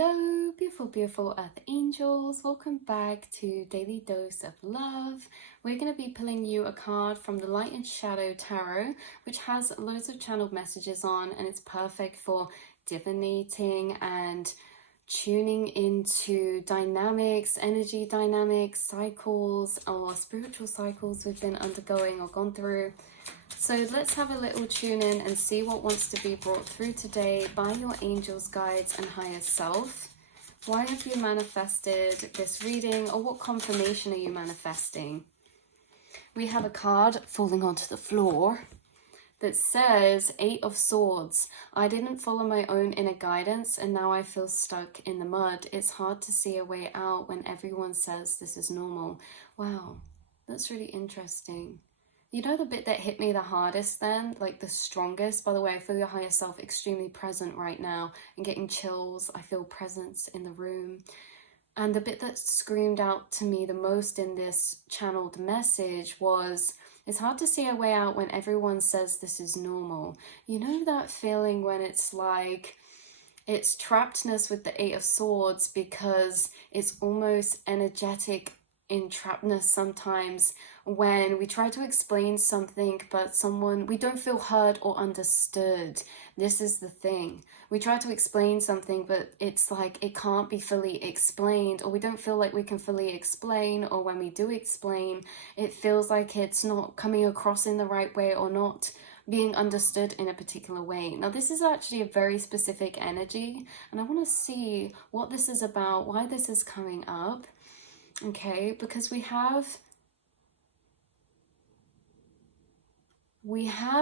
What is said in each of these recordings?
Hello, beautiful, beautiful Earth Angels. Welcome back to Daily Dose of Love. We're going to be pulling you a card from the Light and Shadow Tarot, which has loads of channeled messages on, and it's perfect for divinating and tuning into dynamics, energy dynamics, cycles, or spiritual cycles we've been undergoing or gone through. So let's have a little tune in and see what wants to be brought through today by your angels, guides, and higher self. Why have you manifested this reading, or what confirmation are you manifesting? We have a card falling onto the floor that says 8 of Swords. I didn't follow my own inner guidance and now I feel stuck in the mud. It's hard to see a way out when everyone says this is normal. Wow, that's really interesting. You know the bit that hit me the hardest then, like the strongest? By the way, I feel your higher self extremely present right now and getting chills. I feel presence in the room. And the bit that screamed out to me the most in this channeled message was, it's hard to see a way out when everyone says this is normal. You know that feeling when it's like, it's trappedness with the 8 of Swords because it's almost energetic entrapness sometimes when we try to explain something but we don't feel heard or understood. This is the thing. We try to explain something but it's like it can't be fully explained, or we don't feel like we can fully explain, or when we do explain it feels like it's not coming across in the right way or not being understood in a particular way. Now this is actually a very specific energy and I want to see what this is about, why this is coming up. Okay, because we have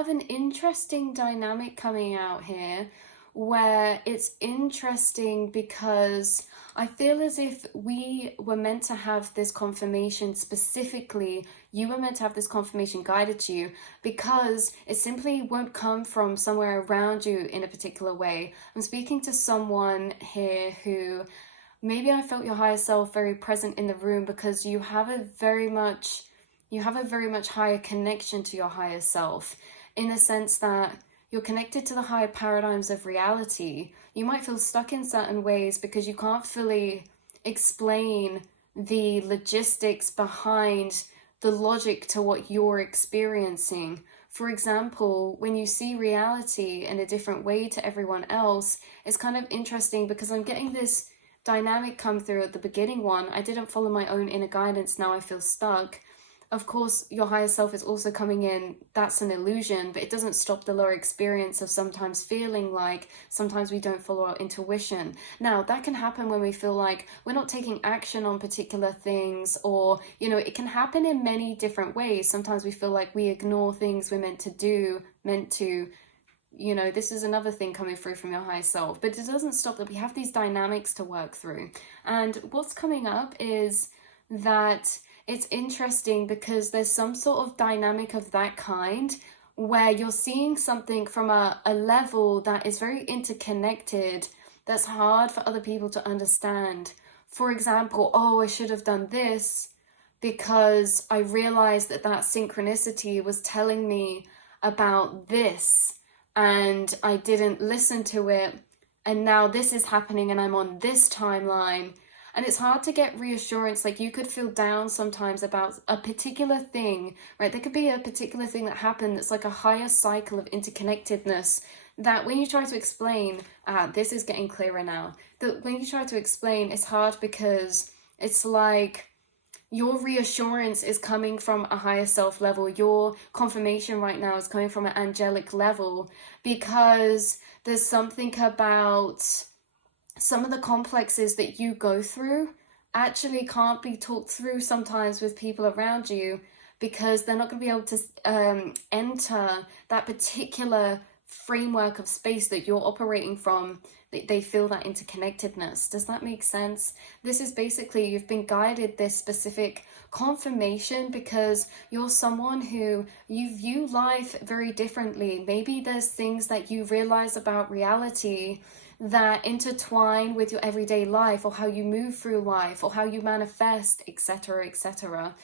an interesting dynamic coming out here where it's interesting because I feel as if we were meant to have this confirmation specifically, you were meant to have this confirmation guided to you because it simply won't come from somewhere around you in a particular way. I'm speaking to someone here who maybe I felt your higher self very present in the room because you have a very much higher connection to your higher self, in the sense that you're connected to the higher paradigms of reality. You might feel stuck in certain ways because you can't fully explain the logistics behind the logic to what you're experiencing. For example, when you see reality in a different way to everyone else, it's kind of interesting because I'm getting this dynamic come through at the beginning one. I didn't follow my own inner guidance, now I feel stuck. Of course, your higher self is also coming in. That's an illusion, but it doesn't stop the lower experience of sometimes feeling like sometimes we don't follow our intuition. Now, that can happen when we feel like we're not taking action on particular things, or, you know, it can happen in many different ways. Sometimes we feel like we ignore things we're meant to do, you know, this is another thing coming through from your higher self, but it doesn't stop that we have these dynamics to work through. And what's coming up is that it's interesting because there's some sort of dynamic of that kind where you're seeing something from a level that is very interconnected, that's hard for other people to understand. For example, oh, I should have done this because I realized that synchronicity was telling me about this and I didn't listen to it, and now this is happening and I'm on this timeline. And it's hard to get reassurance. Like, you could feel down sometimes about a particular thing, right? There could be a particular thing that happened that's like a higher cycle of interconnectedness that when you try to explain, this is getting clearer now, that when you try to explain, it's hard because it's like your reassurance is coming from a higher self level. Your confirmation right now is coming from an angelic level because there's something about some of the complexes that you go through actually can't be talked through sometimes with people around you because they're not going to be able to enter that particular framework of space that you're operating from. They feel that interconnectedness. Does that make sense? This is basically, you've been guided this specific confirmation because you're someone who you view life very differently. Maybe there's things that you realize about reality that intertwine with your everyday life, or how you move through life, or how you manifest, etc., etc.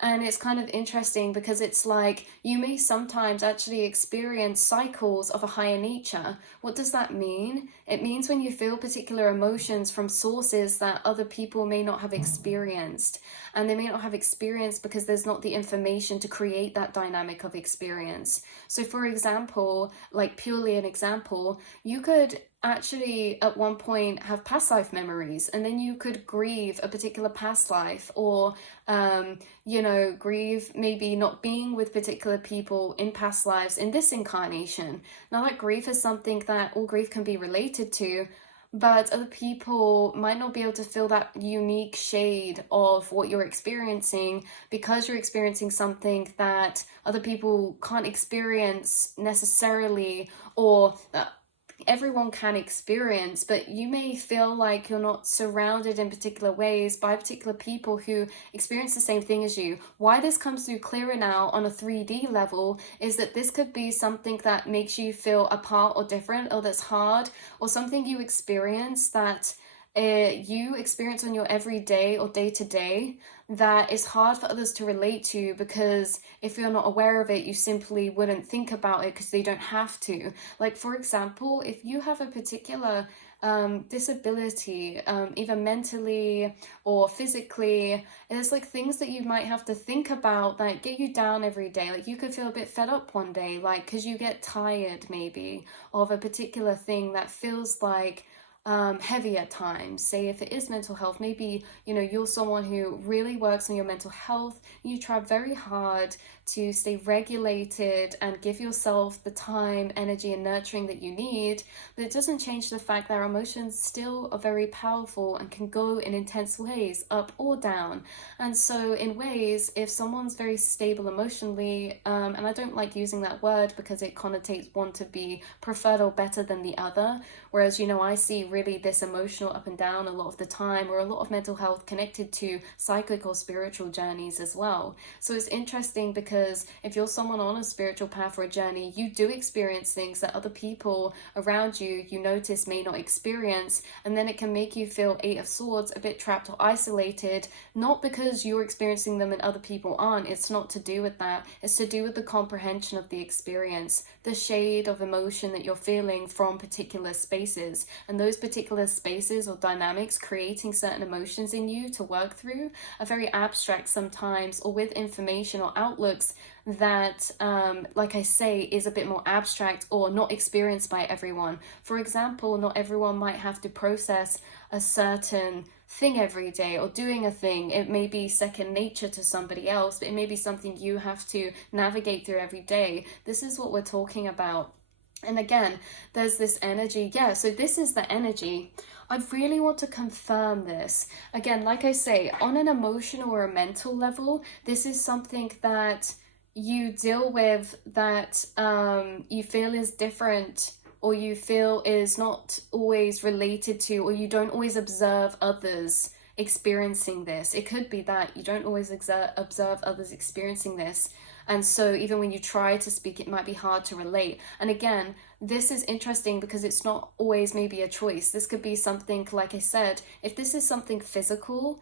And it's kind of interesting because it's like you may sometimes actually experience cycles of a higher nature. What does that mean? It means when you feel particular emotions from sources that other people may not have experienced. And they may not have experienced because there's not the information to create that dynamic of experience. So for example, like purely an example, you could actually at one point have past life memories, and then you could grieve a particular past life, or grieve maybe not being with particular people in past lives in this incarnation. Now that grief is something that all grief can be related to, but other people might not be able to feel that unique shade of what you're experiencing because you're experiencing something that other people can't experience necessarily, or that everyone can experience, but you may feel like you're not surrounded in particular ways by particular people who experience the same thing as you. Why this comes through clearer now on a 3D level is that this could be something that makes you feel apart or different, or that's hard, or something you experience that you experience on your everyday or day-to-day that is hard for others to relate to, because if you're not aware of it, you simply wouldn't think about it because they don't have to. Like, for example, if you have a particular disability, either mentally or physically, there's like things that you might have to think about that get you down every day. Like you could feel a bit fed up one day, like because you get tired maybe of a particular thing that feels like heavy at times. Say if it is mental health, maybe you're someone who really works on your mental health, you try very hard to stay regulated and give yourself the time, energy, and nurturing that you need, but it doesn't change the fact that our emotions still are very powerful and can go in intense ways, up or down. And so in ways, if someone's very stable emotionally, and I don't like using that word because it connotates one to be preferred or better than the other, whereas I see really this emotional up and down a lot of the time, or a lot of mental health connected to psychic or spiritual journeys as well. So it's interesting because if you're someone on a spiritual path or a journey, you do experience things that other people around you notice may not experience, and then it can make you feel Eight of Swords, a bit trapped or isolated, not because you're experiencing them and other people aren't. It's not to do with that. It's to do with the comprehension of the experience, the shade of emotion that you're feeling from particular spaces, and those particular spaces or dynamics creating certain emotions in you to work through are very abstract sometimes, or with information or outlooks that, like I say, is a bit more abstract or not experienced by everyone. For example, not everyone might have to process a certain thing every day, or doing a thing. It may be second nature to somebody else, but it may be something you have to navigate through every day. This is what we're talking about. And again, there's this energy. Yeah, so this is the energy. I really want to confirm this. Again, like I say, on an emotional or a mental level, this is something that you deal with that you feel is different, or you feel is not always related to, or you don't always observe others experiencing this. It could be that you don't always observe others experiencing this. And so even when you try to speak, it might be hard to relate. And again, this is interesting because it's not always maybe a choice. This could be something, like I said, if this is something physical,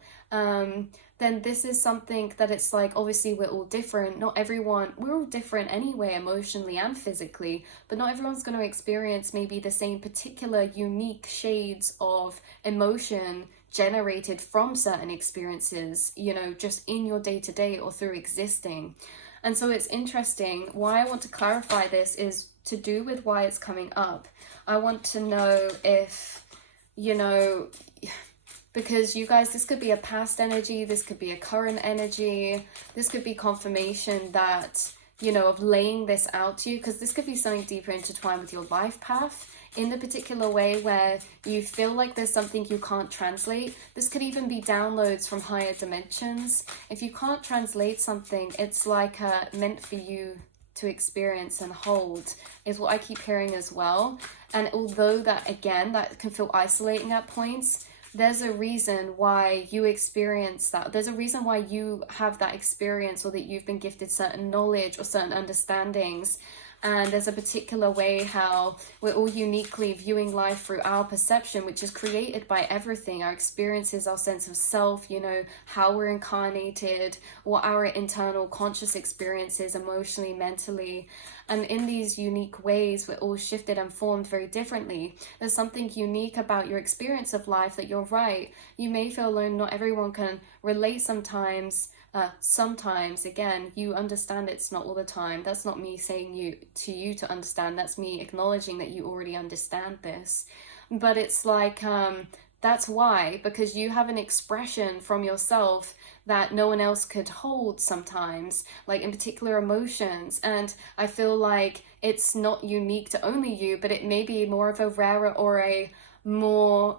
then this is something that it's like, obviously we're all different. Not everyone, we're all different anyway, emotionally and physically, but not everyone's going to experience maybe the same particular unique shades of emotion generated from certain experiences, just in your day-to-day or through existing. And so it's interesting. Why I want to clarify this is to do with why it's coming up. I want to know if, because you guys, this could be a past energy, this could be a current energy, this could be confirmation that, of laying this out to you, because this could be something deeper intertwined with your life path in the particular way where you feel like there's something you can't translate. This could even be downloads from higher dimensions. If you can't translate something, it's like meant for you to experience and hold, is what I keep hearing as well. And although that, again, that can feel isolating at points, there's a reason why you experience that. There's a reason why you have that experience, or that you've been gifted certain knowledge or certain understandings. And there's a particular way how we're all uniquely viewing life through our perception, which is created by everything, our experiences, our sense of self, you know, how we're incarnated, what our internal conscious experiences emotionally, mentally. And in these unique ways, we're all shifted and formed very differently. There's something unique about your experience of life that you're right. You may feel alone. Not everyone can relate sometimes. Sometimes, again, you understand it's not all the time. That's not me saying you to understand. That's me acknowledging that you already understand this. But it's like, that's why, because you have an expression from yourself that no one else could hold sometimes, like in particular emotions. And I feel like it's not unique to only you, but it may be more of a rarer or a more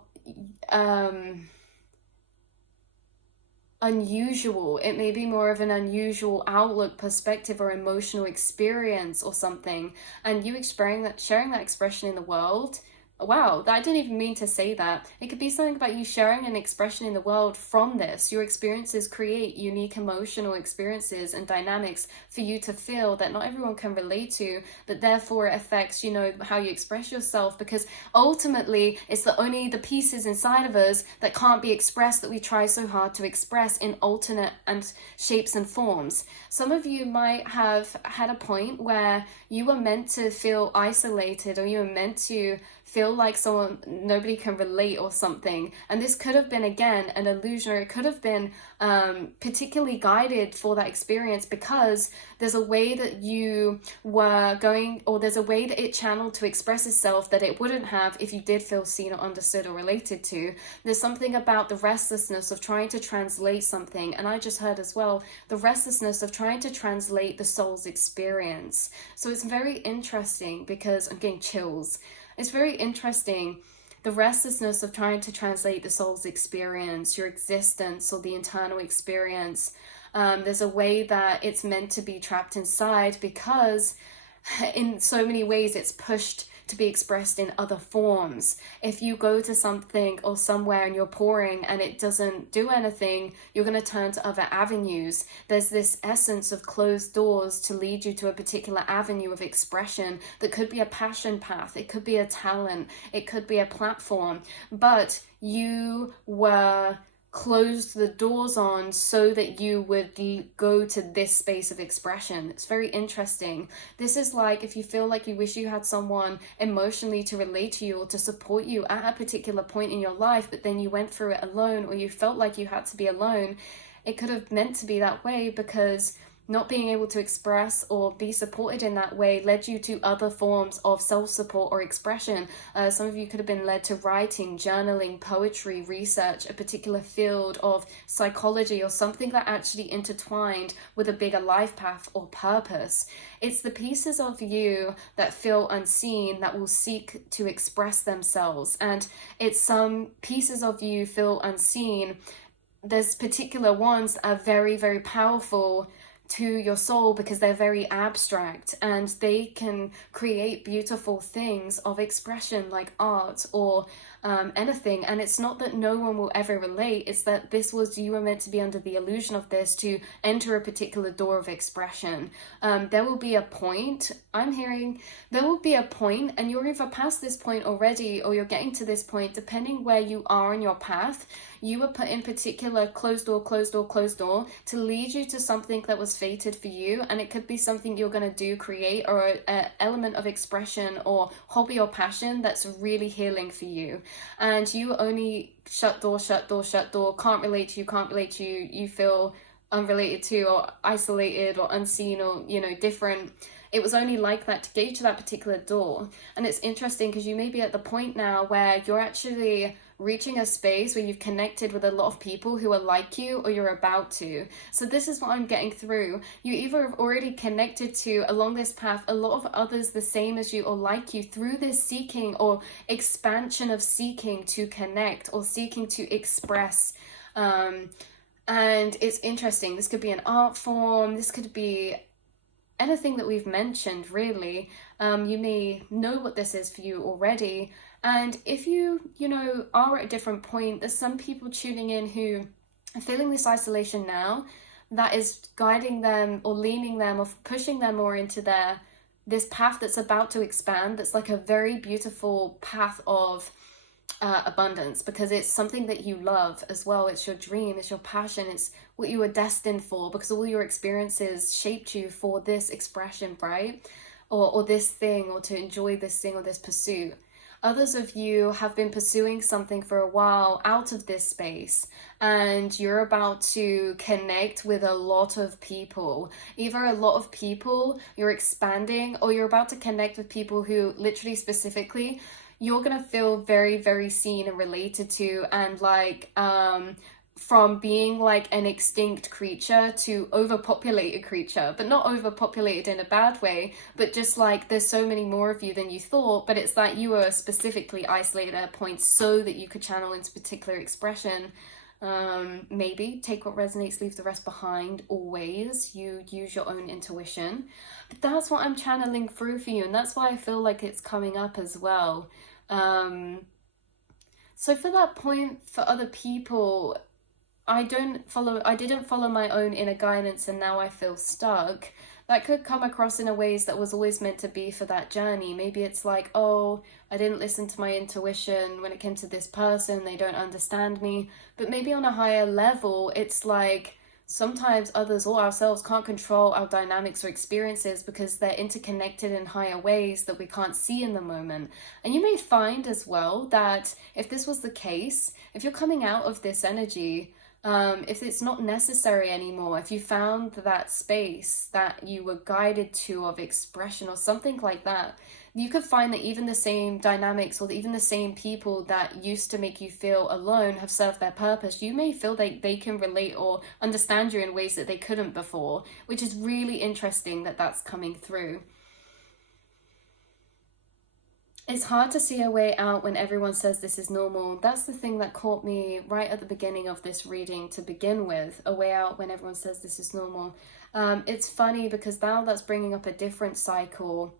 unusual. It may be more of an unusual outlook, perspective, or emotional experience or something. And you sharing that expression in the world. Wow, I didn't even mean to say that. It could be something about you sharing an expression in the world from this. Your experiences create unique emotional experiences and dynamics for you to feel that not everyone can relate to, but therefore it affects, you know, how you express yourself, because ultimately it's only the pieces inside of us that can't be expressed that we try so hard to express in alternate and shapes and forms. Some of you might have had a point where you were meant to feel isolated, or you were meant to feel like nobody can relate or something, and this could have been again an illusion, or it could have been particularly guided for that experience, because there's a way that you were going, or there's a way that it channeled to express itself that it wouldn't have if you did feel seen or understood or related to. There's something about the restlessness of trying to translate something, and I just heard as well the restlessness of trying to translate the soul's experience. So it's very interesting, because I'm getting chills. It's very interesting, the restlessness of trying to translate the soul's experience, your existence, or the internal experience. There's a way that it's meant to be trapped inside, because in so many ways it's pushed to be expressed in other forms. If you go to something or somewhere and you're pouring and it doesn't do anything, you're going to turn to other avenues. There's this essence of closed doors to lead you to a particular avenue of expression that could be a passion path, it could be a talent, it could be a platform, but you were closed the doors on so that you would go to this space of expression. It's very interesting. This is like if you feel like you wish you had someone emotionally to relate to you or to support you at a particular point in your life, but then you went through it alone, or you felt like you had to be alone. It could have meant to be that way, because not being able to express or be supported in that way led you to other forms of self-support or expression. Some of you could have been led to writing, journaling, poetry, research, a particular field of psychology, or something that actually intertwined with a bigger life path or purpose. It's the pieces of you that feel unseen that will seek to express themselves. And it's some pieces of you feel unseen. There's particular ones that are very, very powerful to your soul, because they're very abstract and they can create beautiful things of expression, like art or anything. And it's not that no one will ever relate, it's that you were meant to be under the illusion of this to enter a particular door of expression. There will be a point, I'm hearing, there will be a point, and you're either past this point already or you're getting to this point, depending where you are in your path. You were put in particular closed door to lead you to something that was fated for you, and it could be something you're going to do, create, or an element of expression or hobby or passion that's really healing for you. And you only shut door, can't relate to you, you feel unrelated to, or isolated, or unseen, or, you know, different. It was only like that to get you to that particular door. And it's interesting, because you may be at the point now where you're actually reaching a space where you've connected with a lot of people who are like you, or you're about to. So this is what I'm getting through. You either have already connected to, along this path, a lot of others the same as you or like you, through this seeking or expansion of seeking to connect or seeking to express. And it's interesting. This could be an art form. This could be anything that we've mentioned, really. You may know what this is for you already. And if you are at a different point, there's some people tuning in who are feeling this isolation now that is guiding them or leaning them or pushing them more into their this path that's about to expand, that's like a very beautiful path of abundance, because it's something that you love as well. It's your dream, it's your passion, it's what you were destined for, because all your experiences shaped you for this expression, right? Or this thing, or to enjoy this thing or this pursuit. Others of you have been pursuing something for a while out of this space, and you're about to connect with a lot of people. Either a lot of people, you're expanding, or you're about to connect with people who literally specifically you're gonna feel very, very seen and related to, and like from being like an extinct creature to overpopulated creature, but not overpopulated in a bad way, but just like there's so many more of you than you thought, but it's like you were specifically isolated at a point so that you could channel into particular expression. Maybe take what resonates, leave the rest behind. Always you use your own intuition, but that's what I'm channeling through for you, and that's why I feel like it's coming up as well. So for that point, for other people, I didn't follow my own inner guidance, and now I feel stuck. That could come across in a ways that was always meant to be for that journey. Maybe it's like, oh, I didn't listen to my intuition when it came to this person, they don't understand me. But maybe on a higher level, it's like sometimes others or ourselves can't control our dynamics or experiences because they're interconnected in higher ways that we can't see in the moment. And you may find as well that if this was the case, if you're coming out of this energy, if it's not necessary anymore, if you found that space that you were guided to of expression or something like that, you could find that even the same dynamics or even the same people that used to make you feel alone have served their purpose. You may feel that they can relate or understand you in ways that they couldn't before, which is really interesting that that's coming through. It's hard to see a way out when everyone says this is normal. That's the thing that caught me right at the beginning of this reading to begin with. A way out when everyone says this is normal. It's funny because now that's bringing up a different cycle.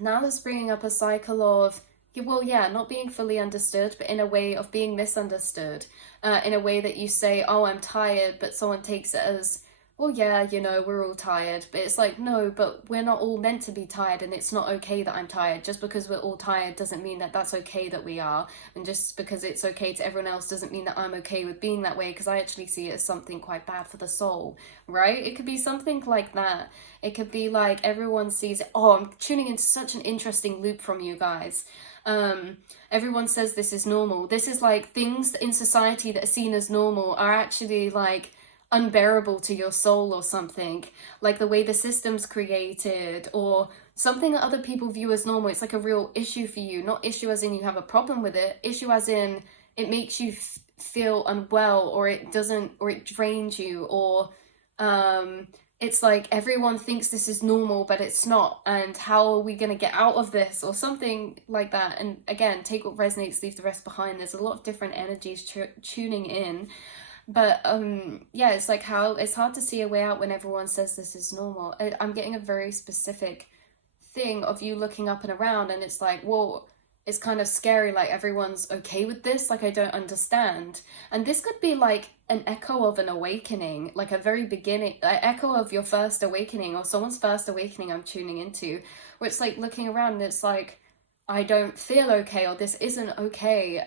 Now that's bringing up a cycle of, well, yeah, not being fully understood, but in a way of being misunderstood. In a way that you say, oh, I'm tired, but someone takes it as, well, yeah, you know, we're all tired. But it's like, no, but we're not all meant to be tired, and it's not okay that I'm tired. Just because we're all tired doesn't mean that that's okay that we are. And just because it's okay to everyone else doesn't mean that I'm okay with being that way, because I actually see it as something quite bad for the soul, right? It could be something like that. It could be like everyone sees it. Oh, I'm tuning into such an interesting loop from you guys. Everyone says this is normal. This is like things in society that are seen as normal are actually like unbearable to your soul or something, like the way the system's created or something that other people view as normal. It's like a real issue for you, not issue as in you have a problem with it, issue as in it makes you feel unwell, or it doesn't, or it drains you, or it's like everyone thinks this is normal but it's not, and how are we going to get out of this, or something like that. And again, take what resonates, leave the rest behind. There's a lot of different energies tuning in. But yeah, it's like how it's hard to see a way out when everyone says this is normal. I'm getting a very specific thing of you looking up and around, and it's like, well, it's kind of scary, like everyone's okay with this, like I don't understand. And this could be like an echo of an awakening, like a very beginning, an echo of your first awakening or someone's first awakening I'm tuning into, where it's like looking around and it's like, I don't feel okay, or this isn't okay.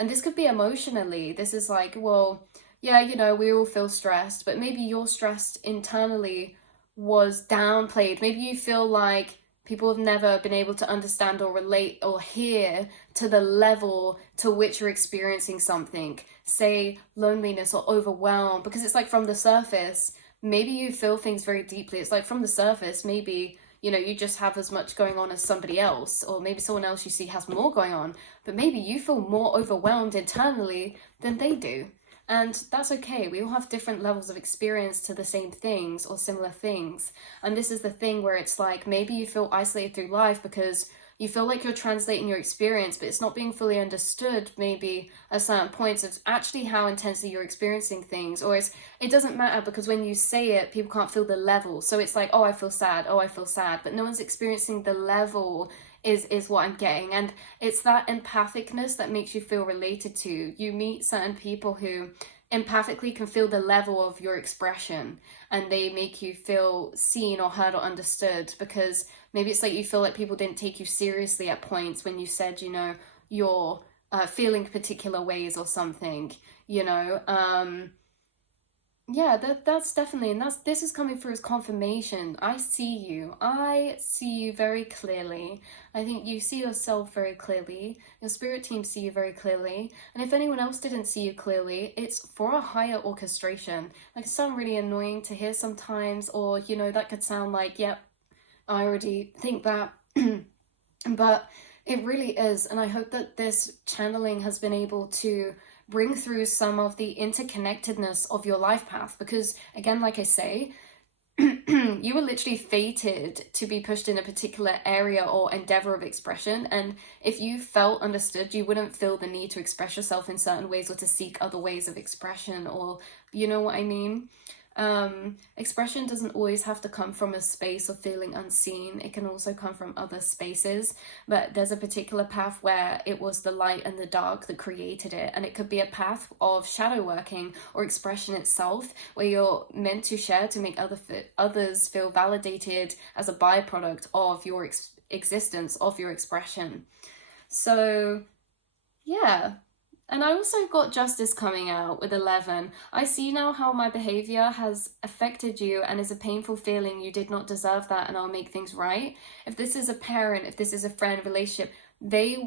And this could be emotionally. This is like, well, yeah, you know, we all feel stressed, but maybe your stress internally was downplayed. Maybe you feel like people have never been able to understand or relate or hear to the level to which you're experiencing something, say loneliness or overwhelm, because it's like from the surface, maybe you feel things very deeply. It's like from the surface, maybe you know, you just have as much going on as somebody else, or maybe someone else you see has more going on, but maybe you feel more overwhelmed internally than they do. And that's okay. We all have different levels of experience to the same things or similar things. And this is the thing where it's like, maybe you feel isolated through life because you feel like you're translating your experience, but it's not being fully understood maybe at certain points of actually how intensely you're experiencing things. Or it doesn't matter because when you say it, people can't feel the level. So it's like, oh, I feel sad. Oh, I feel sad. But no one's experiencing the level is what I'm getting. And it's that empathicness that makes you feel related to. You meet certain people who empathically can feel the level of your expression, and they make you feel seen or heard or understood because Maybe it's like you feel like people didn't take you seriously at points when you said, you know, you're feeling particular ways or something, you know. Yeah, that's definitely, and this is coming through as confirmation. I see you. I see you very clearly. I think you see yourself very clearly. Your spirit team see you very clearly. And if anyone else didn't see you clearly, it's for a higher orchestration. Like, it sounds really annoying to hear sometimes, or, you know, that could sound like, yep, I already think that. But it really is, and I hope that this channeling has been able to bring through some of the interconnectedness of your life path, because again, like I say, you were literally fated to be pushed in a particular area or endeavor of expression, and if you felt understood, you wouldn't feel the need to express yourself in certain ways or to seek other ways of expression, or you know what I mean. Expression doesn't always have to come from a space of feeling unseen. It can also come from other spaces, but there's a particular path where it was the light and the dark that created it, and it could be a path of shadow working or expression itself, where you're meant to share to make others feel validated as a byproduct of your existence, of your expression. So yeah. And I also got justice coming out with 11. I see now how my behavior has affected you and is a painful feeling. You did not deserve that, and I'll make things right. If this is a parent, if this is a friend relationship, they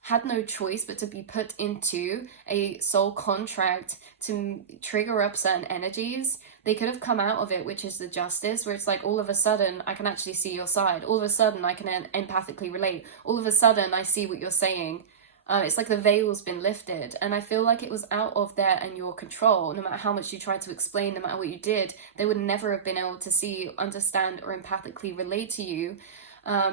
had no choice but to be put into a soul contract to trigger up certain energies. They could have come out of it, which is the justice, where it's like all of a sudden I can actually see your side. All of a sudden I can empathically relate. All of a sudden I see what you're saying. It's like the veil's been lifted, and I feel like it was out of their and your control. No matter how much you tried to explain, no matter what you did, they would never have been able to see, understand, or empathically relate to you,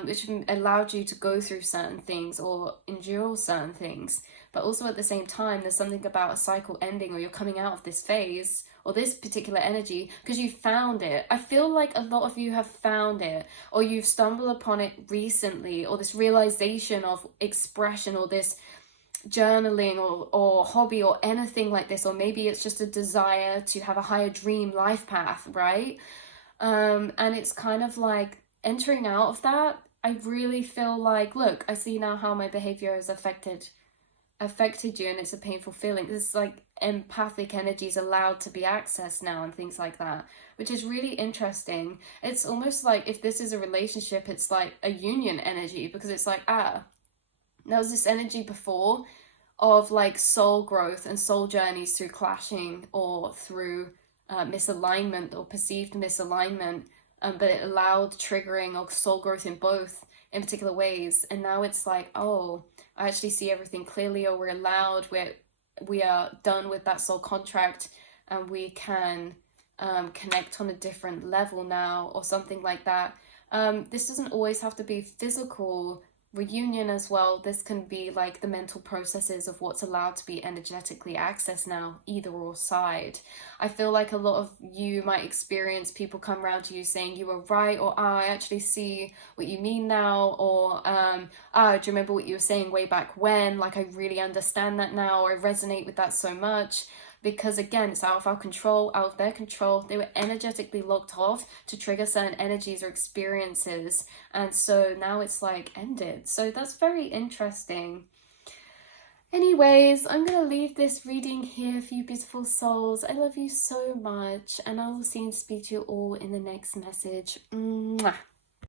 which allowed you to go through certain things or endure certain things. But also at the same time, there's something about a cycle ending, or you're coming out of this phase or this particular energy because you found it. I feel like a lot of you have found it, or you've stumbled upon it recently, or this realization of expression, or this journaling or hobby or anything like this, or maybe it's just a desire to have a higher dream life path, right? And it's kind of like entering out of that. I really feel like, look, I see now how my behavior has affected you, and it's a painful feeling. It's like empathic energies allowed to be accessed now and things like that, which is really interesting. It's almost like if this is a relationship, it's like a union energy, because it's like, there was this energy before of like soul growth and soul journeys through clashing or through misalignment or perceived misalignment, but it allowed triggering of soul growth in both in particular ways. And now it's like, oh, I actually see everything clearly, or we're allowed, we are done with that soul contract, and we can connect on a different level now, or something like that. This doesn't always have to be physical reunion as well. This can be like the mental processes of what's allowed to be energetically accessed now, either or side. I feel like a lot of you might experience people come around to you saying you were right, or I actually see what you mean now, or do you remember what you were saying way back when? Like, I really understand that now, or I resonate with that so much. Because again, it's out of our control, out of their control. They were energetically locked off to trigger certain energies or experiences, and so now it's like ended. So that's very interesting. Anyways, I'm gonna leave this reading here for you beautiful souls. I love you so much, and I will see and speak to you all in the next message. Mwah.